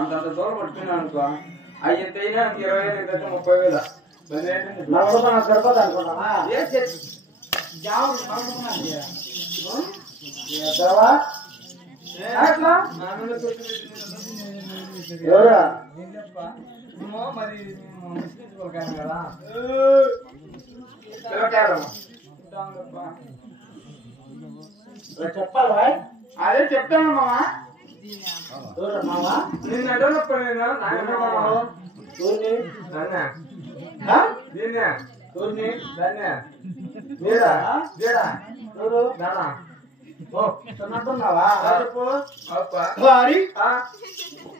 అంత దూరం పట్టుకున్నాను అనుకో అవి ఎంతైనా 20,000 కంటే 30,000 సరిపోదు అనుకుంటావా ఎవరా మరి కదా చెప్పాలి అదే చెప్తాను మామా మామా నిన్న అడగనప్పుడు నేను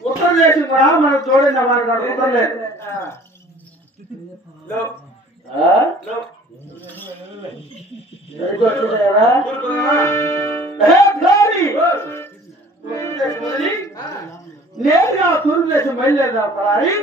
ఉత్తర దేశం కూడా మనం చూడండి ఉత్తర లేదు నేరుగా తూర్పు దేశం బయలుదేరా పరారి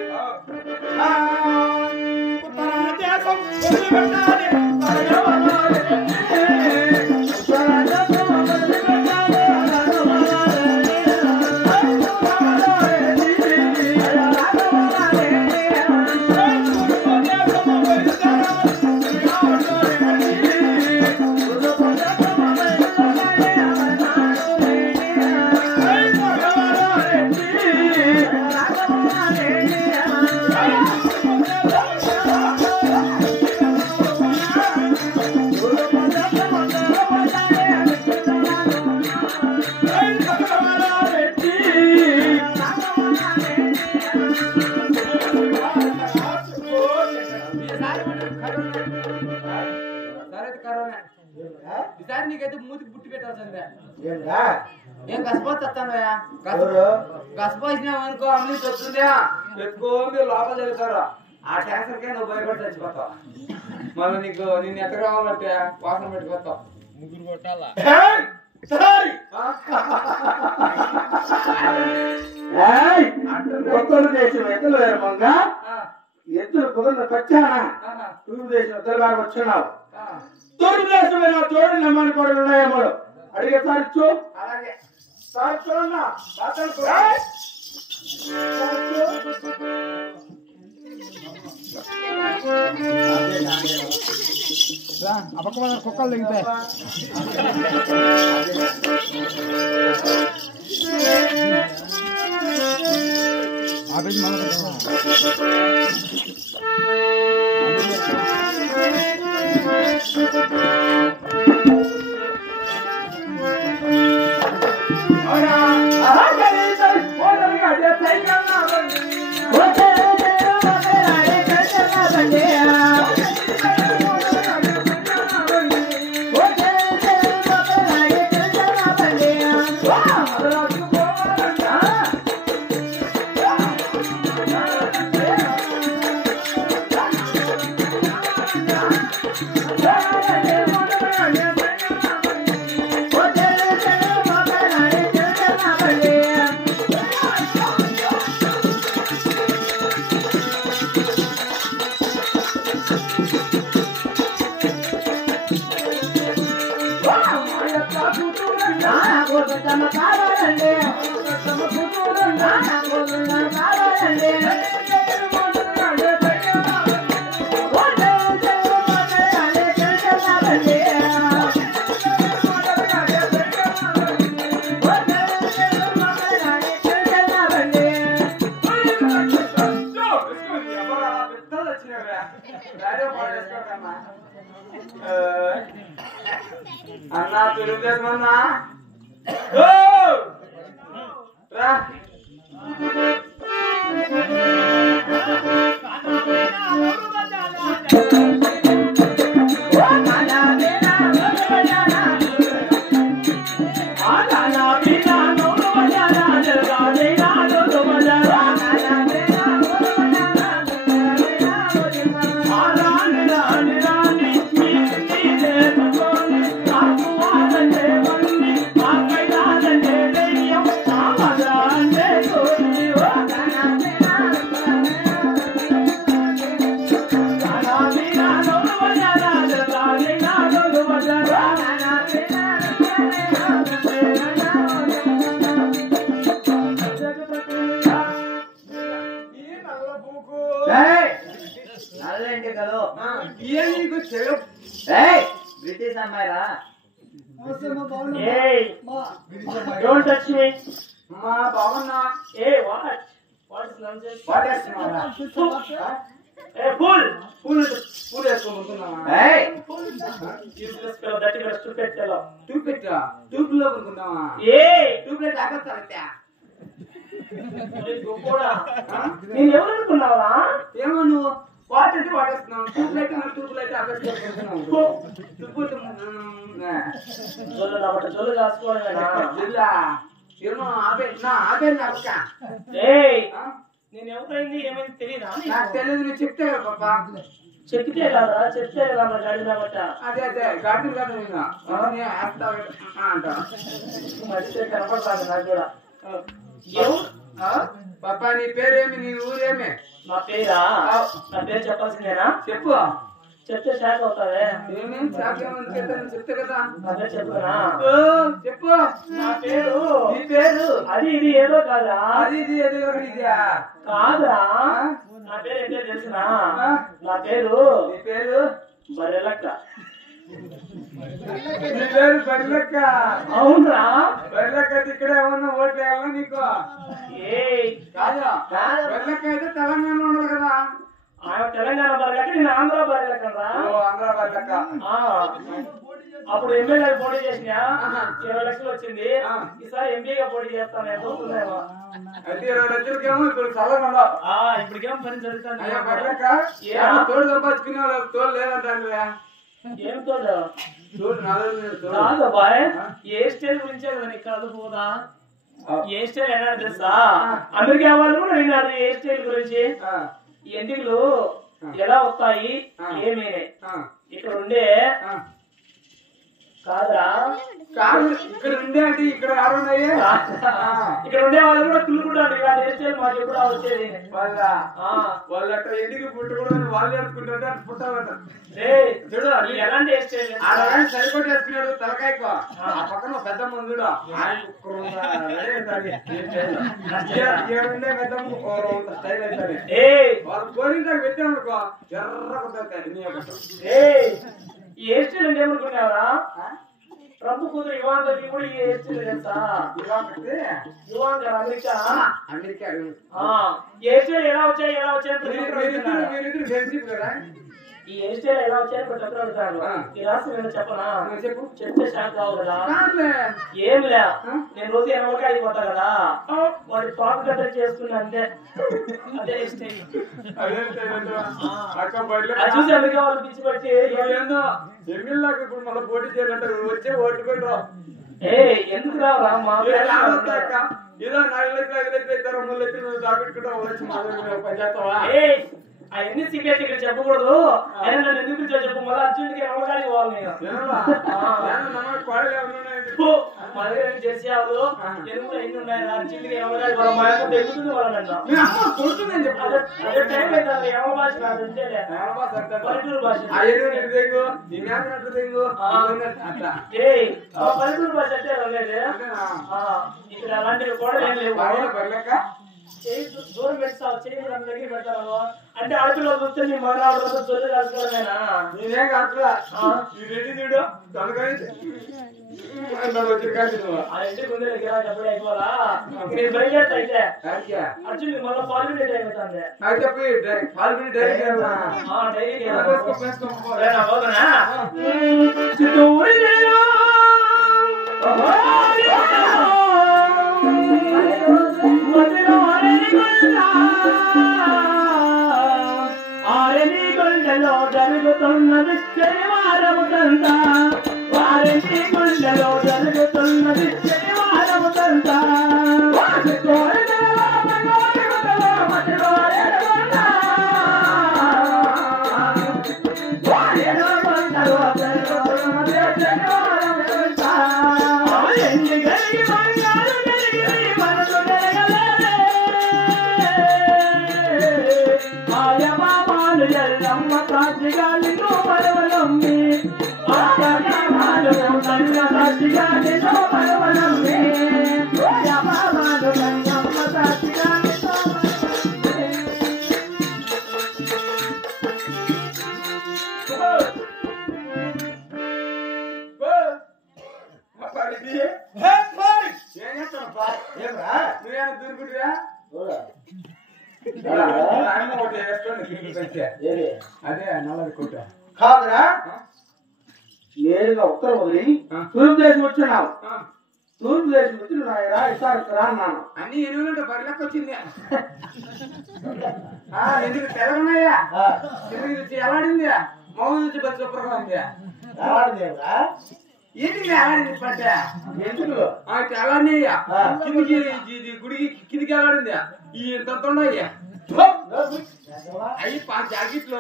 ఈసారి నీకైతే మూతికి బుట్టి పెట్టాల్సిందే ఏం కసిపోతాను కసిపోసినావు అనుకో అన్ని చెప్తుందా ఎక్కువ లోపల చదువుతారు ఆ ట్యాక్సర్కే నువ్వు భయపడి చచ్చిపోతావు మళ్ళీ నీకు నిన్ను ఎక్కడ కావాలంటే వాసన పెట్టుకోతావు ముగ్గురు కొట్టాలా ఉత్తర దేశం ఎత్తులు వేరమంగా ఎత్తులు కుదరలు పచ్చానా తూర్పు దేశం ఉత్తరగారు వచ్చినావు తూర్పు దేశమైన తోడు నమ్మని కూడా ఉన్నాయేమో అడిగే సార్చు అలాగే సార్చు అన్నా అపకమైన కుక్కలు దిగుతాయి అన్నా తెలుగుదేశమన్నా నల్లంటే కదా నీకు చెడు బ్రిటిష్ అమ్మాయిరా Don't touch me. మా బావన్నా Hey, what? What is nonsense? వాటేస్తున్నావా Hey, fool! పూలు వేసుకోబోతున్నావా Useless fellow, that is a stupid fellow. Tube పెట్టా ట్యూబ్ లో కొనుక్కున్నావా Hey! ట్యూబ్ లైట్ ఆపేస్తానంటే నేను ఎవరు అనుకున్నావా? ఏమో నువ్వు వాటర్ వాడేస్తున్నావు ట్యూబ్ లైట్ అన్న ట్యూబ్ లైట్ ఆపేస్తున్నావు జొల్లు కాసుకోవడమేనా? జిల్లా ఏమో ఆపే నా ఆపే నా అక్క ఏయ్, నేను ఎవరైంది ఏమైంది తెలియదా? నాకు తెలియదు నువ్వు చెప్తే కదా పాపా చెప్తే కదా, చెప్తే కదా మన గాడి కాబట్టి అదే అదే గాడి గాడి అంట మధ్య కనపడతాను నాకు కూడా. ఎవరు? పాపా నీ పేరేమి నీ ఊరేమి నా పేరా? నా పేరు చెప్పాల్సిందేనా? చెప్పు చెప్తే షాక్ అవుతావే. ఏమేం సాధ్యమని చెప్తే కదా అదే చెప్పునా? చెప్పు నా పేరు నీ పేరు అది ఇది ఏదో కాదా? అది ఇది ఏదో ఒకటి ఇదియా కాదురా, నా పేరు ఏంటో తెలుసునా? నా పేరు నీ పేరు బర్రెలక్క. నీ పేరు బర్లెక్క అవునరా? బర్లెక్క ఇక్కడే ఏమన్నా ఓట్లు వేయాలా నీకు ఏయ్, కాదు బర్లెక్క అయితే తెలంగాణ ఉండాలి కదా ఆయన తెలంగాణ బర్రెలక్క, నేను ఆంధ్ర బర్రెలక్కరా. ఆంధ్ర బర్లెక్క అప్పుడు ఎమ్మెల్యే పోటీ చేసినా 20 లక్షలు వచ్చింది. ఈసారి ఎంపీగా పోటీ చేస్తాను. ఎంత వస్తుందేమో. అయితే 20 లక్షలకేమో ఇప్పుడు చల్లగా ఉండవు ఇప్పటికేమో పని జరుగుతుంది. అయ్యా బర్లెక్క తోడు సంపాదించుకునే వాళ్ళకి తోడు లేదంటే ఏం తోడు? తోడు నాలుగు కాదు బాయ్, ఏ స్టైల్ గురించే కదా నీకు కాదు పోదా. ఏ స్టైల్ అయినా తెలుసా? అమెరికా వాళ్ళు కూడా విన్నారు ఏ స్టైల్ గురించి. ఎంటికలు ఎలా వస్తాయి ఏమీ ఇక్కడ ఉండే కాదురా. కాదు ఇక్కడ ఉండే అంటే ఇక్కడ ఆడున్నాయి ఇక్కడ ఉండే వాళ్ళు కూడా కుళ్ళుకుంటారు. ఇలా చేస్తే మాకు ఎప్పుడు వచ్చేది వాళ్ళు అట్లా ఎందుకు పుట్టకూడదు వాళ్ళు ఆడుకుంటుంటే అట్లా పుట్టాలంట చూడు ఎలాంటి వేస్తే సరికొట్టేసుకున్నాడు తలకాయకు ఆ పక్కన పెద్ద మందుడు ఏడుండే పెద్ద స్టైల్ అవుతాడు వాళ్ళు కోరింటాక పెట్టామనుకో ఏ స్టైల్ అంటే ఏమనుకున్నావరా? ప్రభు కూతురు ఇవాంకకి కూడా ఈ ఏ స్టైల్ తెలుసా? ఇవాంక అమెరికా అమెరికా ఏ స్టైల్ ఎలా వచ్చాయి ఈ హెయిర్ స్టైల్ ఎలా వచ్చాయని ప్రతి ఒక్కరు అడుగుతారు. ఈ రాష్ట్రం ఏమో చెప్పనా? చెప్తే షాక్ కావు కదా. ఏం లే, నేను రోజు 80 అయిపోతా కదా, వాడి పాప కట్ట చేసుకున్నా అంతే. అదే హెయిర్ స్టైల్. అది చూసి అమెరికా వాళ్ళు పిచ్చి పట్టి ఎమ్మెల్యేలకు ఇప్పుడు మళ్ళీ పోటీ చేయాలంటే వచ్చే ఓటు కూడా రావు. ఎందుకు రావరా? మా ఏదో 4 లక్షలు 5 లక్షలు ఇస్తారు 3 లక్షలు దాపెట్టుకుంటా వచ్చి మా పంచాయతీవా అవన్నీ సీక్రెట్ ఇక్కడ చెప్పకూడదు. అయినా నన్ను ఎందుకు పిలిచావు చెప్పు. మళ్ళీ అర్జునుడికి ఎవరికాడికి పోవాలి నేను. మా దగ్గర చేసేవాళ్ళు ఎనుగులు ఎన్ని ఉన్నాయి అర్జునుడికి ఎవరికాడికి పోవాలి. మా యొక్క తెగుతుంది వాళ్ళంట. అదే టైం అవుతుంది. ఎవరి భాష కాదు అంతేలే, పల్లెటూరు భాష. పల్లెటూరు భాష అంటే లేదు ఇక్కడ. అలాంటివి కూడా ఏం లేవు. దూరం పెడతావు, చేయి దగ్గర పెడతాను అంటే ఆడపిల్లలు చూస్తే నీ మగనాడు చొల్లు కాసుకోవడమేనా? నేనే కాదు రెడ్డి చూడు ఆ ఇంటికి ముందే దగ్గర ఎప్పుడు అయిపోవాలా? నేను బయలుదేరుతా అయితే అర్జున్ మళ్ళీ పాల్గొనే టైం అవుతుంది. ఆరని గుండెలో జరుగుతున్నది శనివారము కంట, వారని గుండెలో జరుగుతున్నది శనివారము కంట. ఎల్లమ్మ కాచిగాలి మరవలమ్మి ఏంటివా ఒకటి వేసుకోండి అదే నల్లది కొట్ట కాదురా నేరుగా ఉత్తరం వదిలి తూర్పు దేశం వచ్చినావు తూర్పు దేశం వచ్చి నాయరా ఇస్తారా అన్నాను అన్ని ఎనిమిది బరిలోకి వచ్చింది ఎందుకు తెలగన్నాయా ఎందుకు చూసి ఎలాడింది మౌన నుంచి బతి శుభ్రంగా ఉంది ఏంటి ఎలాడింది పట్ట ఎందుకు ఎలాడినాయ్యా కిందికి గుడికి కిందికి ఎలాడింది ఈ ఎంత ఉన్నాయ్యా అయ్యి 5 జాకెట్లు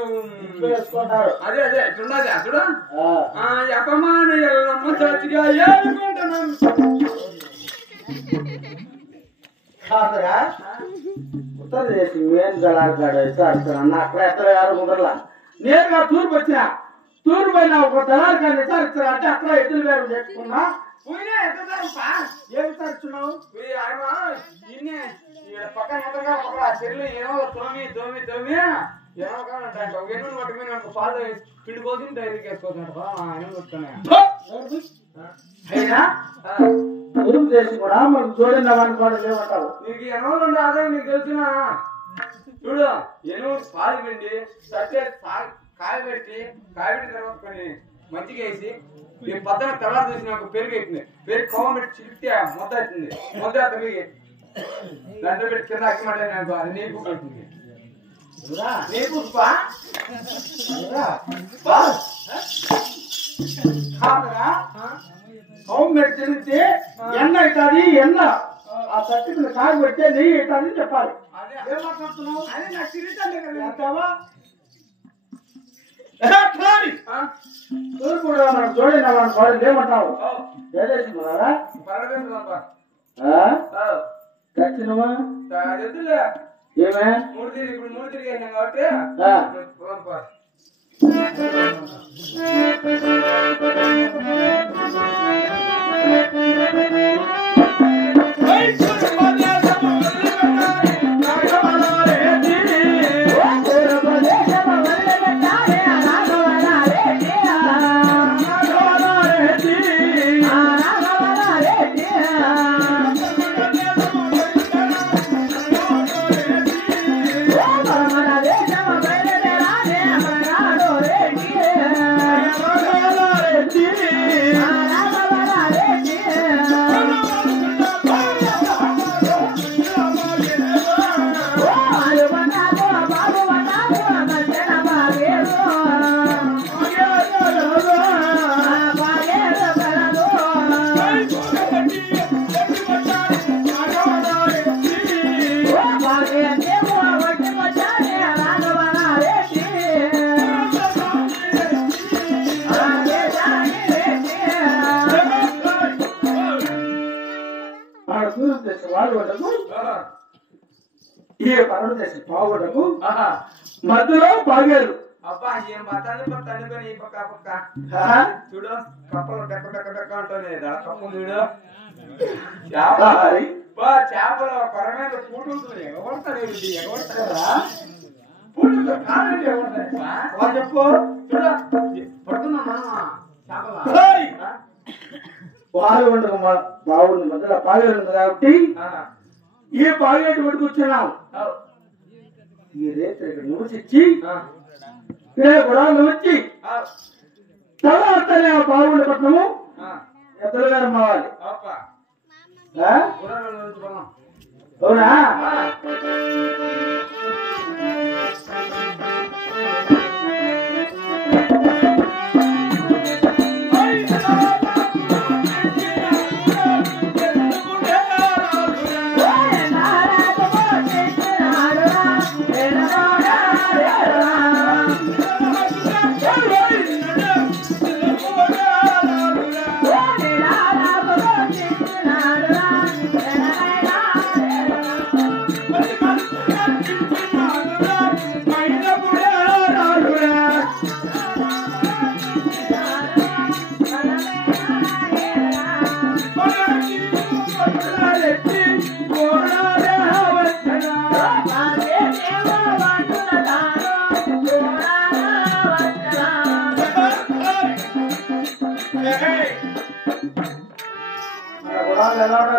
అదే అదే ఇట్లున్నది చూడు ఎప్పమాన ఎల్లమ్మ చచ్చిగా ఏడుకుంటున్నాను కాదురా ఉత్తర దేశం ఏం దళాడు అన్న అక్కడ ఎత్తలు గారు ముందరలా నేరుగా తూర్పు వచ్చిన తూర్పు పైన ఒక దళారు కానీ విచారిస్తారు అంటే అక్కడ ఎత్తులు గారు చేసుకున్నా పోయినా ఎత్తుతారుపా ఏం విచారిస్తున్నావు ఆయన ఇన్నే పక్కన మొదలుగా ఒక చెల్లు ఏమో తోమి తోమి తోమి ఏమో కాదంట ఒక ఎన్నులు పట్టుకుని ఒక పాలు పిండి కోసి డైరీకి వేసుకోవచ్చు ఆయన కొట్టుకున్నాయి అయినా తూర్పు దేశం కూడా మనకు చూడండి వాడు లేవంటావు నీకు ఎన్నోళ్ళు ఉండే ఆదాయం నీకు తెలిసిన చూడు ఎన్నో పాలు పిండి సట్టే కాయబెట్టి తర్వాత కొన్ని మజ్జిగ వేసి ఈ పక్కన తెల్లారు తీసి నాకు పెరుగు అవుతుంది పెరుగు కోవం పెట్టి చిలిపితే ముద్ద అవుతుంది ముద్ద తగిలి దాంట్లో పెట్టి కింద అక్కమంటే నాకు అది నీకు అవుతుంది నీకు కాదురా కోవం పెట్టి తిరిగితే ఎన్న అవుతుంది ఎన్న ఆ సట్టిని కాయ పెడితే నెయ్యి అవుతుంది చెప్పాలి ఏం మాట్లాడుతున్నావు అది నాకు తిరుగుతాను కదా అంటావా తూర్పు కూడా మనం చూడండి వాడు లేమంటావు ఏదేసి మనరా ఖచ్చితమా అది వద్దులే ఏమే ఇప్పుడు మూడు తిరిగేసాం కాబట్టి ఈ పనులు చేసి పావుటకు మధ్యలో పాగారు అబ్బా ఏం బతాన్ని తనుకొని ఈ పక్క పక్క చూడు కప్పలు డెక్క డెక్క డెక్క ఉంటుంది కప్పు చూడు చేపలు కొర మీద పూట ఉంటుంది ఎగబడతాడు ఎగబడతారా పూట కాదండి ఎగబడతాయి చెప్పు చూడ పడుతున్నా చేపల పాల్గొండ బావుంది మధ్యలో పాగారు ఉంది కాబట్టి ఈ పాగేటి పట్టుకు వచ్చినాం ఈ రేపు ఇక్కడ నూచిచ్చి కూడా నూచి తర్వాత బావుండ పట్టణము ఎద్దరుగారు మావాలి అవునా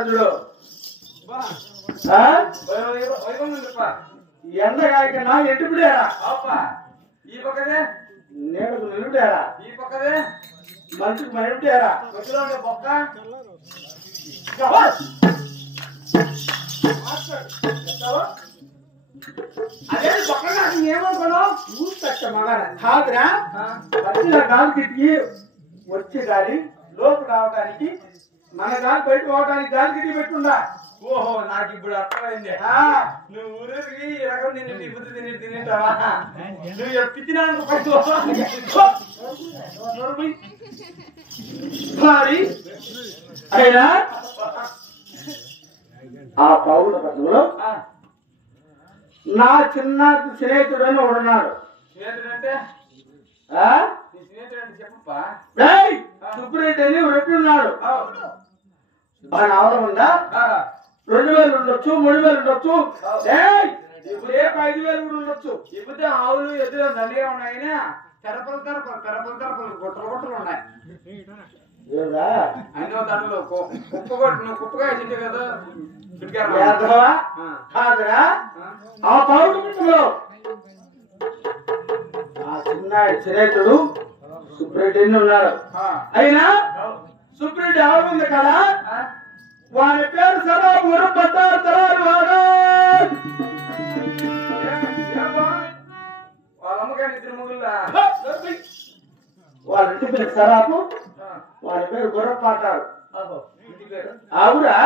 చూడు ఎండగాయక నా ఎండిపిడేరా ఈ పక్కదే నేడుకు నిలుడేరా ఈ పక్కదే మంచికి మైండేరా మధ్యలో ఉండే బొక్క అదే పక్కన ఏమనుకున్నావు చూస్తట మగారా కాదురా మధ్యలో గాలి కిటికీ వచ్చే గాలి లోపు రావడానికి మన గాలి బయట పోవడానికి గాలి కిటికీ పెట్టుందా ఓహో నాకు ఇప్పుడు అర్థమైంది నువ్వు ఊరికి ఈ రకం తిని బుద్ధి తింటావా నువ్వు పిచ్చినాను అయినా ఆ పౌరుల పద్ధతిలో నా చిన్న స్నేహితుడు అని ఉన్నాడు స్నేహితుడంటే నీ స్నేహితుడు అంటే చెప్పప్పా సుబ్రెడ్డి అని ఉన్నాడు బాగా అవసరం ఉందా 2000 ఉండొచ్చు 3000 ఉండొచ్చు ఇప్పుడు ఏ 5000 కూడా ఉండొచ్చు ఇప్పుడు ఆవులు ఎదురు దండిగా ఉన్నాయని తెరపలు గుట్టలు ఉన్నాయి అన్నో దాంట్లో నువ్వు కుప్పగా చెట్టు కదా కాదురా ఆ పౌరులో ఆ చిన్నాడు స్నేహితుడు సుబ్రెడ్డి ఉన్నాడు అయినా సుబ్రెడ్డి ఎవరు ఉంది కదా వాని పేరు సరాబు బద్దారు తరారు వాడు వాళ్ళ అమ్మగారి ఇద్దరు ముగ్గులా వాళ్ళ ఇంటి పేరు సరాబు వాని పేరు గుర్రపాటారు అవురా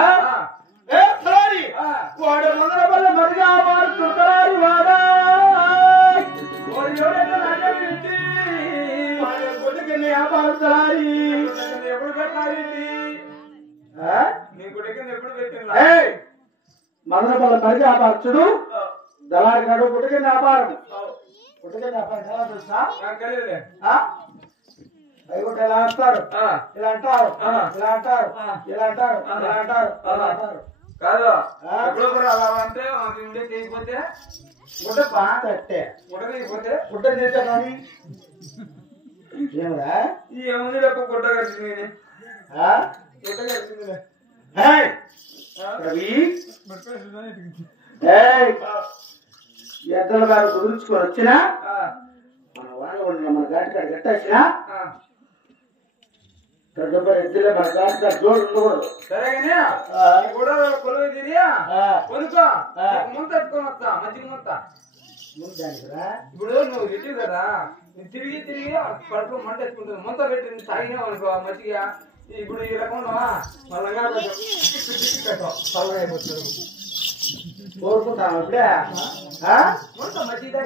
వాడు మొదల వల్ల మరిగా వాడు తరారు వాడా గుడికి వ్యాపారుతలారి ఎప్పుడు పెట్టాలి నీ గుడికి ఎప్పుడు పెట్టిందా మొదల వల్ల మరిగా వ్యాపారచుడు దళారి గాడు గుడికి వ్యాపారం గుడికి వ్యాపారం ఎలా తెలుసా అయిపోతే ఇలా అంటారు ఇలా అంటారు ఇలా అంటారు ఇలా అంటారు ఇలా అంటారు ఇలా అంటారు కాదు ఎప్పుడు అలా అంటే ఉండే చేయకపోతే గుడ్డ తట్టే గుడ్డ చేయకపోతే గుడ్డ చేస్తే కానీ ఏమరా ఏముంది లేక గుడ్డ కలిసింది గుడ్డ కలిసింది రవి ఎద్దల గారు కుదుర్చుకొని వచ్చినా మన వాళ్ళు మన ఘాటి కాడ కట్టేసినా ఎద్దులే మన ఘాటి కాడ జోడు ఉండకూడదు సరేగానే కూడా కొలువు తిరిగా కొనుక్కో ముంత ఎత్తుకొని వస్తా మంచిగా మొత్తా ఇప్పుడు నువ్వు ఇటు కదా నువ్వు తిరిగి కడుపులో మంట ఎత్తుకుంటుంది ముంత పెట్టి తాగినావు అనుకో మంచిగా ఇప్పుడు ఈ రకంలో మళ్ళీ చల్లగా అయిపోతుంది కోరుకుంటాను అప్పుడే ముంత మంచిగా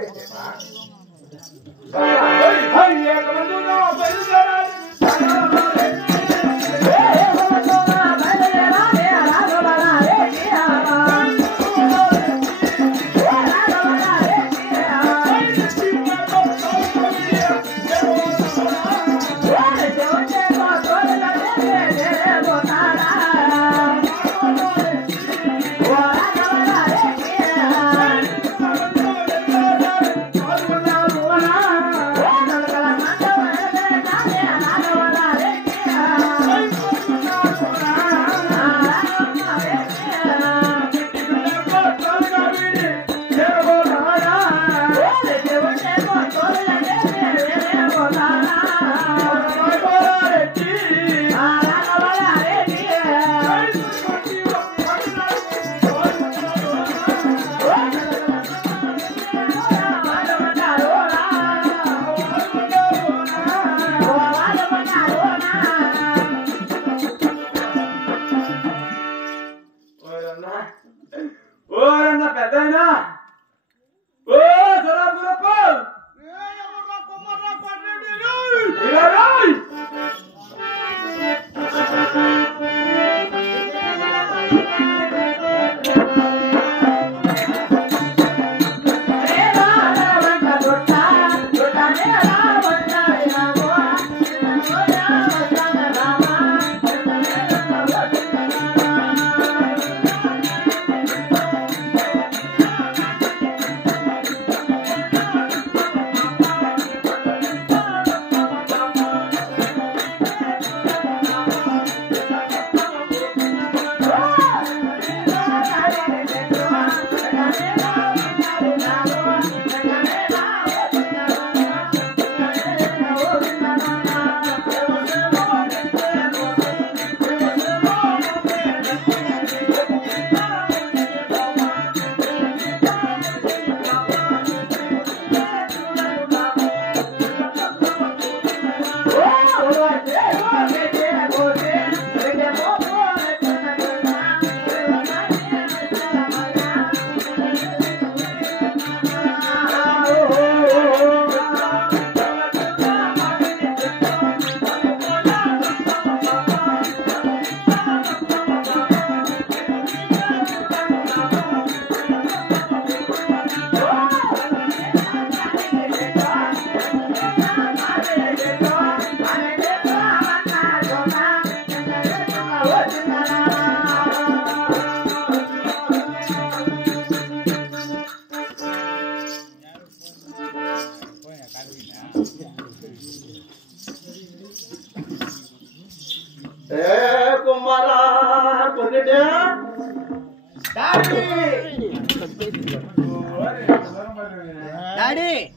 డాడీ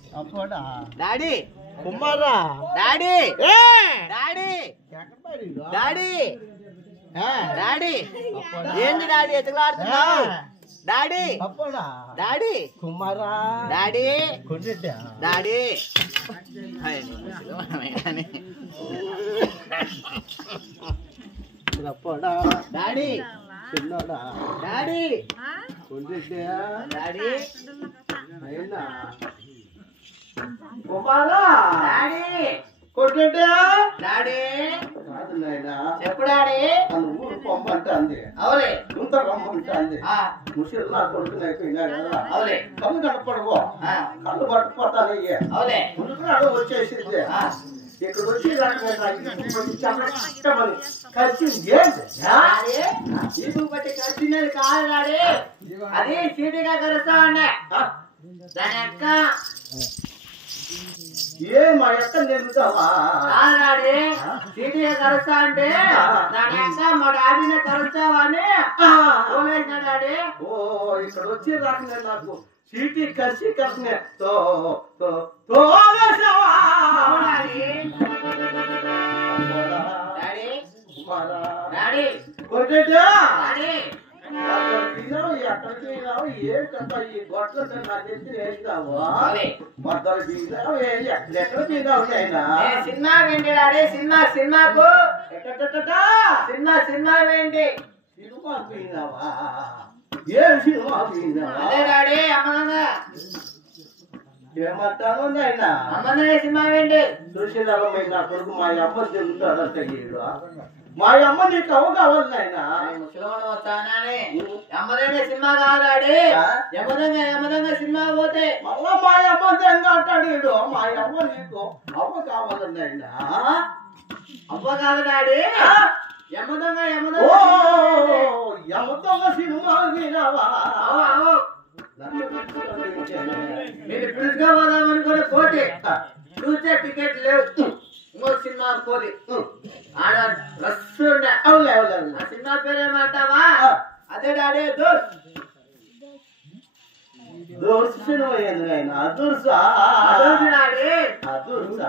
డాడీ కుమారా డాడీ డాడీ డాడీ డాడీ ఏంది డాడీ ఎత్తులాడుతున్నావు డాడీ డాడీ కుమారా డాడీ కొంచెట్టా డాడీ డాడీ చిన్నోడా డాడీ కొంచెట్టా డాడీ అయినా కుమారా డాడీ కొంచెట్టా డాడీ కాదు నాయనా చెప్పు డాడీ నన్ను ఊరు పొమ్మంటే అంది అవులే ఇంత రమ్మంటే అంది ముసలి నా కొడుకుని అయిపోయినా కదా అవులే కళ్ళు కనపడవు కళ్ళు పట్టుకుపోతానయ్యే అవులే మునుకురాడు వచ్చేసింది ఇక్కడ వచ్చి చెప్పమని కలిసింది డాడీ ఇది బట్టి కలిసినది కాదు డాడీ అది చీటిగా కలుస్తా ఉండే దాని అక్క ఏ మా యొక్క నిలుతావా కాదు డాడీ చీటిగా కలుస్తా అంటే దాని అక్క మా డాడీని కలుస్తావని పోలేసిన డాడీ ఓ ఇక్కడ వచ్చి రాకనే నాకు చీటీ కలిసి కలిసినే డాడీ డాడీ డాడీ ఎక్కడికి పోయినావు ఏంటంతా ఈ గొట్ల నాకు ఎత్తి వేసినావు మొత్తం దిగినావు ఎక్కడ పోయినావు అయినా సినిమా వేంటి డాడీ సినిమాకు సినిమా వేంటి సినిమా పోయినావా ఏం సినిమా పోయినావా అదే డాడీ అమ్మనంగా ఏమంటాను నాయనా అమ్మనే సినిమా వేంటి సుశీలమైన నా కొడుకు మా అమ్మ తిరుగుతాడంట వీడు మా అమ్మ నీకు అవ్వ కావాలి నాయనా ముసలివాడు వస్తానని అమ్మదైన సినిమా కాదు డాడీ యమదంగా సినిమా పోతే మళ్ళా మా అమ్మ తెంగ అంటాడు వీడు మా అమ్మ నీకు అవ్వ కావాలి నాయనా అవ్వ కాదు డాడీ యమదంగా యమదొంగ సినిమా వినావా మీరు పిలుచుకోపోదాం అనుకుని పోటీ చూస్తే టికెట్ లేవు ఇంకో సినిమా పోటీ ఆడ రస్ ఉండే అవులే ఆ సినిమా పేరేమంటావా అదే డాడీ దోర్సు సినిమా ఏంది నాయనా అదుర్సా డాడీ అదుర్సా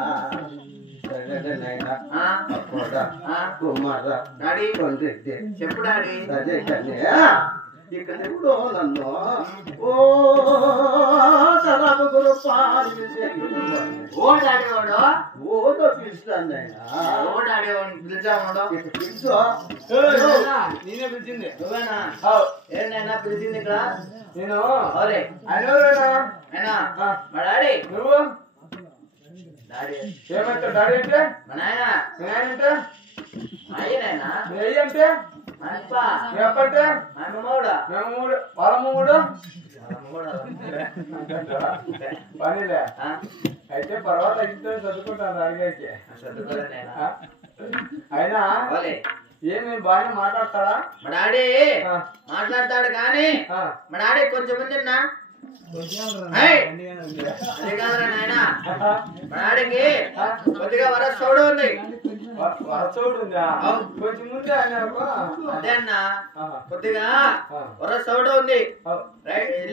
కుమార డాడీ కొండ్రెడ్డి చెప్పు డాడీ అదే కానీ ఇక్కడ ఎప్పుడో నన్ను ఓ తరాపు గురు ఓ డాడీ వాడు ఓదో పిలుస్తాను ఓ డాడీ పిలిచాడు పిలుచు నేనే పిలిచింది నువ్వేనా ఏంటైనా పిలిచింది ఇక్కడ నేను అవులే అయినా మా డాడీ నువ్వు డాడీ ఏమంటావు డాడీ అంటే మా నాయన మీ నాయన అంటే అయ్యనైనా మీ అయ్య అంటే మా అప్ప మీ అప్ప అంటే మా అమ్మమ్మోడా మేము మూడు వాళ్ళ మూడు పనిలే అయితే పర్వాలేదు ఇంట్లో చదువుకుంటాను అడిగాకి అయినా ఏమి బాగానే మాట్లాడతాడా మా డాడీ మాట్లాడతాడు కానీ మా డాడీ కొంచెం మంది అది కాదురా నాయన మా డాడీకి కొద్దిగా వరసోడు ఉంది వరచోడు ఉందా కొంచెం ముందే ఆయన అదే అన్న కొద్దిగా వరసోడు ఉంది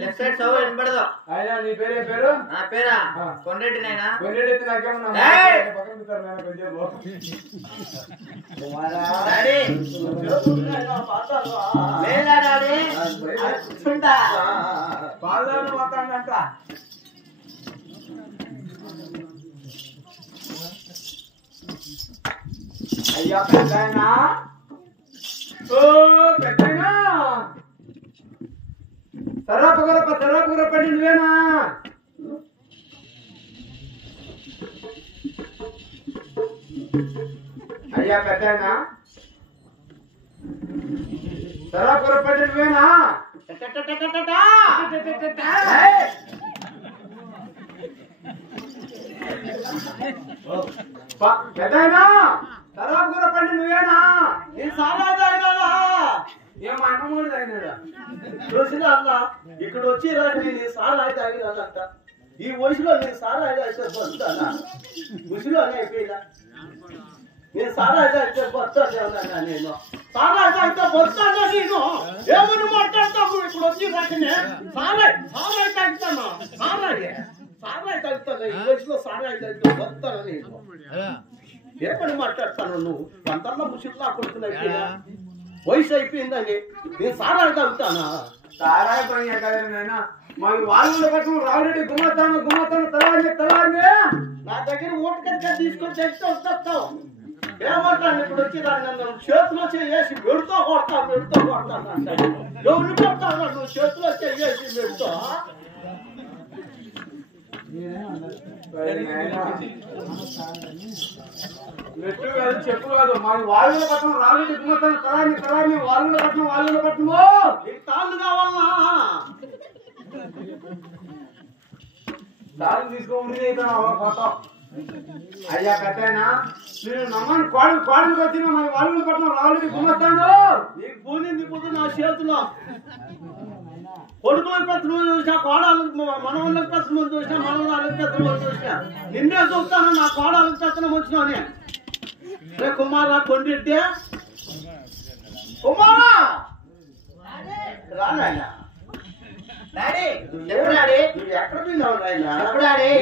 లెఫ్ట్ సైడ్ సౌ వినపడదు అయినా నీ పేరే పేరు నా పేరా కొండ్రెడ్డి నాయన కొండ్రెడ్డి అయితే నాకేమన్నా పక్కన కూర్చోరు నాయన కొంచెం డాడీ లేదా డాడీ కూర్చుంటా బాగా మాట్లాడంట అయ్యా పెద్దయినా ఓ పెద్దయినా తరాపు పడి నువ్వేనా అయ్యా పెద్దయినా తరాపు పడి నువ్వేనా పెద్దయినా తరాపు పడి నువ్వేనా ఈ సారాయి అయినా ఏం అన్నమూడు అయినాడా చూసిన అన్న ఇక్కడ వచ్చి రాని నీ సారాయి తాగినంత ఈ వయసులో నేను సారాయి తాగినా వయసులో అయిపోయినా నేను సారా అయితే వస్తాను నేను సారా అయితే వస్తాను నేను ఏమని మాట్లాడతాము ఇప్పుడు వచ్చి రాకనే సారాయి తాగుతాను సారాయి తాగుతాను ఈ వయసులో సారాయి తాగుతాను వస్తాను నేను ఏమని మాట్లాడతాను నువ్వు వందల్లో ముసుగులా కొడుతున్నా వయసు అయిపోయిందని నేను సారాయి తాగుతానా సారాయి పని కదా నాయన మరి వాళ్ళు కట్టు ఆల్రెడీ గుమ్మతాను తలాన్ని నా దగ్గర ఓటకక్క తీసుకొని తెచ్చి వస్తావు ఏమంటాను ఇప్పుడు వచ్చి నన్ను చేతిలో చేసి పెడుతూ కొడతాను అంటాడు ఎవరిని కొడతాను నువ్వు చేతిలో చేసి పెడుతూ నెట్టు కాదు చెప్పు కాదు మరి వాళ్ళు కట్టడం రాళ్ళని గుమ్మతాను తలాన్ని వాళ్ళు కట్టము నీకు తాళ్ళు కావాలా తాళ్ళు తీసుకోండి పోతాం అయ్యా కట్టేనా నేను నమ్మని కోడలికి వచ్చిన మరి వాళ్ళు కట్టడం రాళ్ళని గుమ్మతాను నీకు పూనింది ఇప్పుడు నా చేతిలో కొడుకులకు పెత్తనం చూసినా కోడాలకు మనవాళ్ళకి పెత్తనం చూసినా మనవరాళ్ళకి పెత్తనం చూసినా నిన్నే చూస్తాను నా కోడాలకు పెత్తనం వచ్చినానే రే కుమారా కొండిట్టే కుమారా రానాయన నువ్వు ఎక్కడ పోయినావు నాయన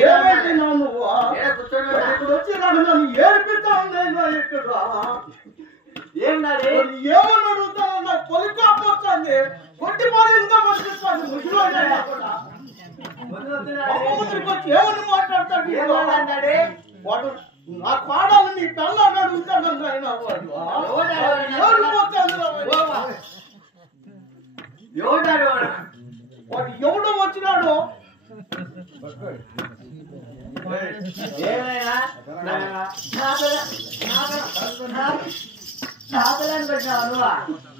ఏమైపోయినావు నువ్వు ఇప్పుడు వచ్చి నన్ను ఏడిపిస్తావు నేను ఇక్కడ ఏమని అడుగుతావు నా పొలికోపోతుంది కొట్టి పోలీసుగా పంపిస్తాను ముగ్గురు వచ్చి ఏమని మాట్లాడతాడు వాడు నా పాడాలని నీ తల్లని అడుగుతాడు ఆయన వాడు ఎవడో వచ్చినాడు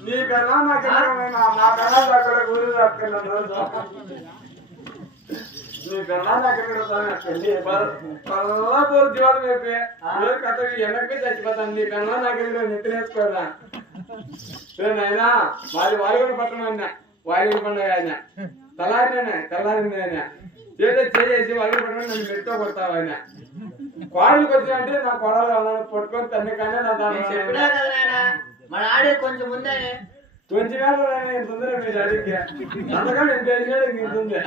నీకన్నా నాకన్నా దగ్గర గురి నీకన్నా దగ్గర పోరు జీవాలు మేపే కథ వెనక్కి చచ్చిపోతాను నీకన్నా నాకెళ్ళి నెత్తినేసుకోరా నాయనా మాది వాయువుని పట్టణం అయినా వాయువుని పండుగ అయినా తెల్లారింది అయినా చేసి వాయువుని పట్టణం నన్ను మెట్టుతో కొడతావు ఆయన కోడలికి వచ్చినంటే నా కోడలు పట్టుకొని తన్ని కానీ నా చెప్పినా కదా నాయన మన ఆడే కొంచెం ముందే కొంచెం ఎంత ఉందిరా మీ డాడీకి అంతకన్నా ఎంత వేసినాడు ఇంత ఉంది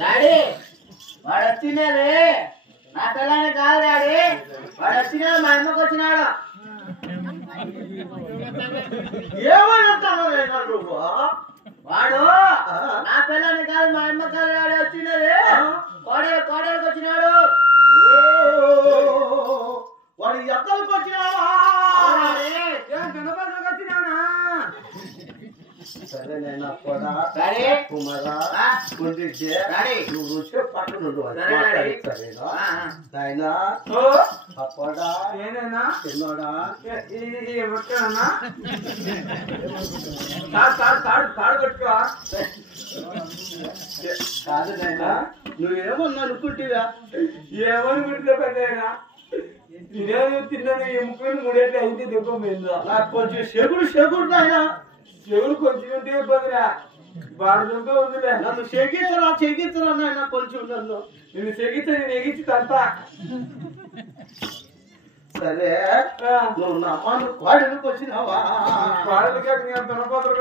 డాడీ వాడు వచ్చిందే నా పిల్లని కాదు డాడీ వాడు వచ్చినాడు మా అమ్మకి వచ్చినాడు ఏమైనా నువ్వు వాడు నా పిల్లని కాదు మా అమ్మ కాదు డాడీ వచ్చినది కోడలికి వచ్చినాడు వాడు ఎద్దరికి వచ్చినాడా సరే నేను కుమారా నువ్వు వచ్చే పట్టును నాయనా అప్పడా నేనేనా చిన్నోడా తాడు పెట్టుకో కాదు నాయనా నువ్వేమన్నా అనుకుంటువా ఏమనుకుంటే పెద్దయినా తిన్నాను ఎముకలు ముడేట్లు అయితే దిగ్గపోయిందా నాకు కొంచెం చెగుడు నాయనా చెవులు కొంచెం ఉంటే ఇబ్బందిరా బాడుతుంటే ఉందిలే నన్ను చెగించరా నాయన కొంచెం నన్ను నిన్ను నేను ఎగించి తంతా సరే నువ్వు నా అమ్మాను కోడలికి వచ్చినావా కోడలికి నేను తునపోతలు